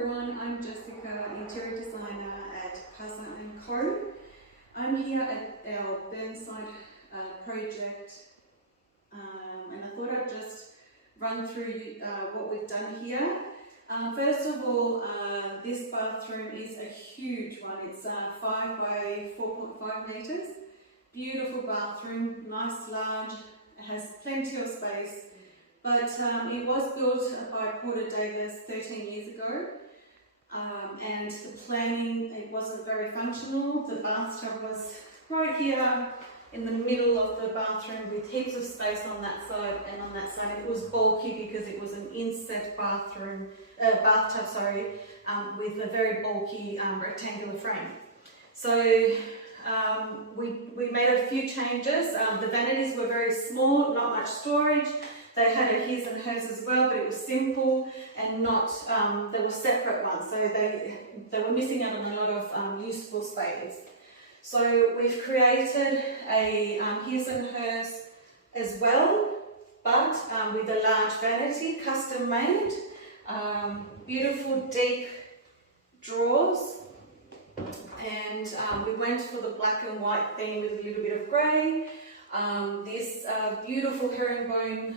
everyone, I'm Jessica, interior designer at Casa & Co. I'm here at our Burnside project and I thought I'd just run through what we've done here. First of all, this bathroom is a huge one. It's 5 by 4.5 metres. Beautiful bathroom, nice, large, it has plenty of space. But it was built by Porter Davis 13 years ago, and the planning, it wasn't very functional. The bathtub was right here in the middle of the bathroom with heaps of space on that side and on that side. It was bulky because it was an inset bathtub, with a very bulky rectangular frame. So we made a few changes. The vanities were very small, not much storage. They had a his and hers as well, but it was simple and not, they were separate ones, so they were missing out on a lot of useful space. So we've created a his and hers as well, but with a large vanity, custom made, beautiful deep drawers, and we went for the black and white theme with a little bit of grey. This beautiful herringbone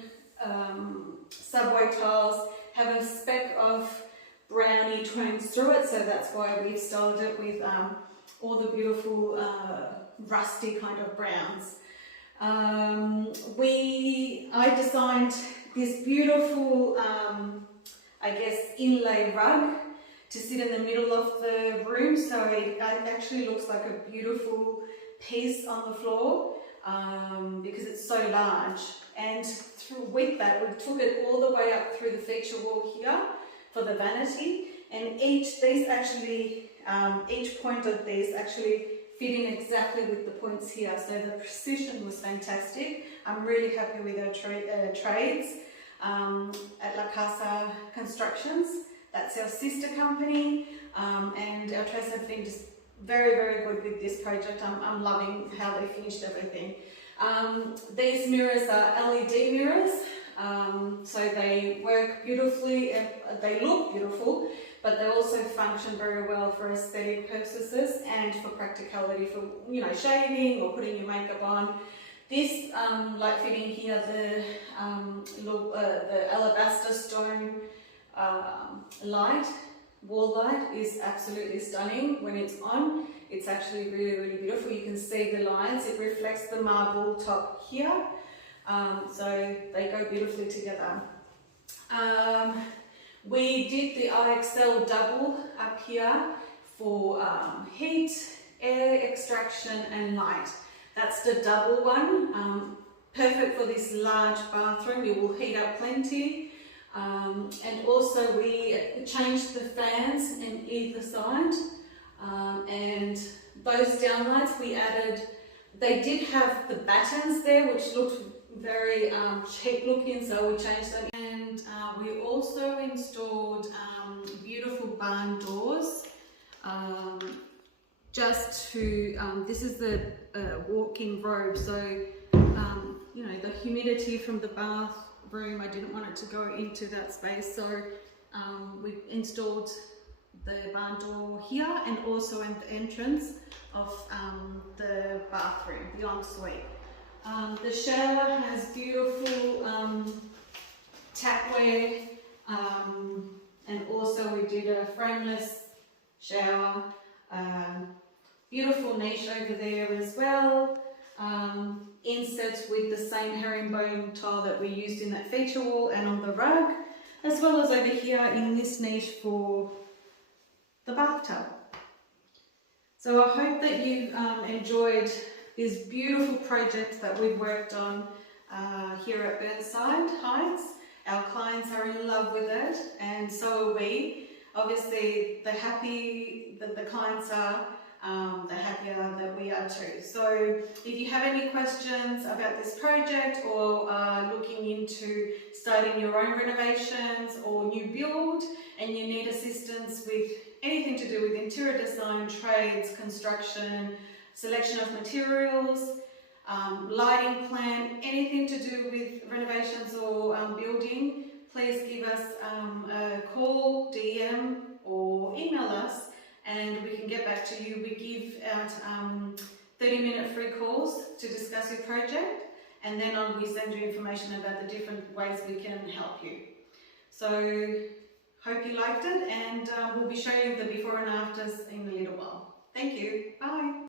subway tiles have a speck of brownie tones through it, so that's why we've styled it with all the beautiful rusty kind of browns. I designed this beautiful I guess inlay rug to sit in the middle of the room, so it actually looks like a beautiful piece on the floor because it's so large. And with that, we took it all the way up through the feature wall here for the vanity, and each point of these actually fit in exactly with the points here, so the precision was fantastic. I'm really happy with our trades at La Casa Constructions. That's our sister company, and our trades have been just very, very good with this project. I'm loving how they finished everything. These mirrors are LED mirrors, so they work beautifully and they look beautiful, but they also function very well for aesthetic purposes and for practicality, for shaving or putting your makeup on. This light fitting here, the alabaster stone light, wall light, is absolutely stunning when it's on. It's actually really, really beautiful. You can see the lines. It reflects the marble top here. So they go beautifully together. We did the IXL double up here for heat, air extraction and light. That's the double one. Perfect for this large bathroom. You will heat up plenty. And also we changed the fans in either side. And those downlights we added, they did have the battens there which looked very cheap looking, so we changed them. And we also installed beautiful barn doors just to, this is the walk-in robe, so the humidity from the bathroom, I didn't want it to go into that space, so we installed the barn door here and also at the entrance of the bathroom, the ensuite. The shower has beautiful tapware, and also we did a frameless shower. Beautiful niche over there as well. Inserts with the same herringbone tile that we used in that feature wall and on the rug, as well as over here in this niche for the bathtub. So I hope that you've enjoyed this beautiful project that we've worked on here at Burnside Heights. Our clients are in love with it, and so are we. Obviously, the happy that the clients are, the happier that we are too. So if you have any questions about this project or looking into starting your own renovations or new build, and you need assistance with anything to do with interior design, trades, construction, selection of materials, lighting plan, anything to do with renovations or building, please give us a call, DM, or or email us and we can get back to you. We give out 30-minute free calls to discuss your project, and then we send you information about the different ways we can help you. So hope you liked it, and we'll be showing the before and afters in a little while. Thank you. Bye.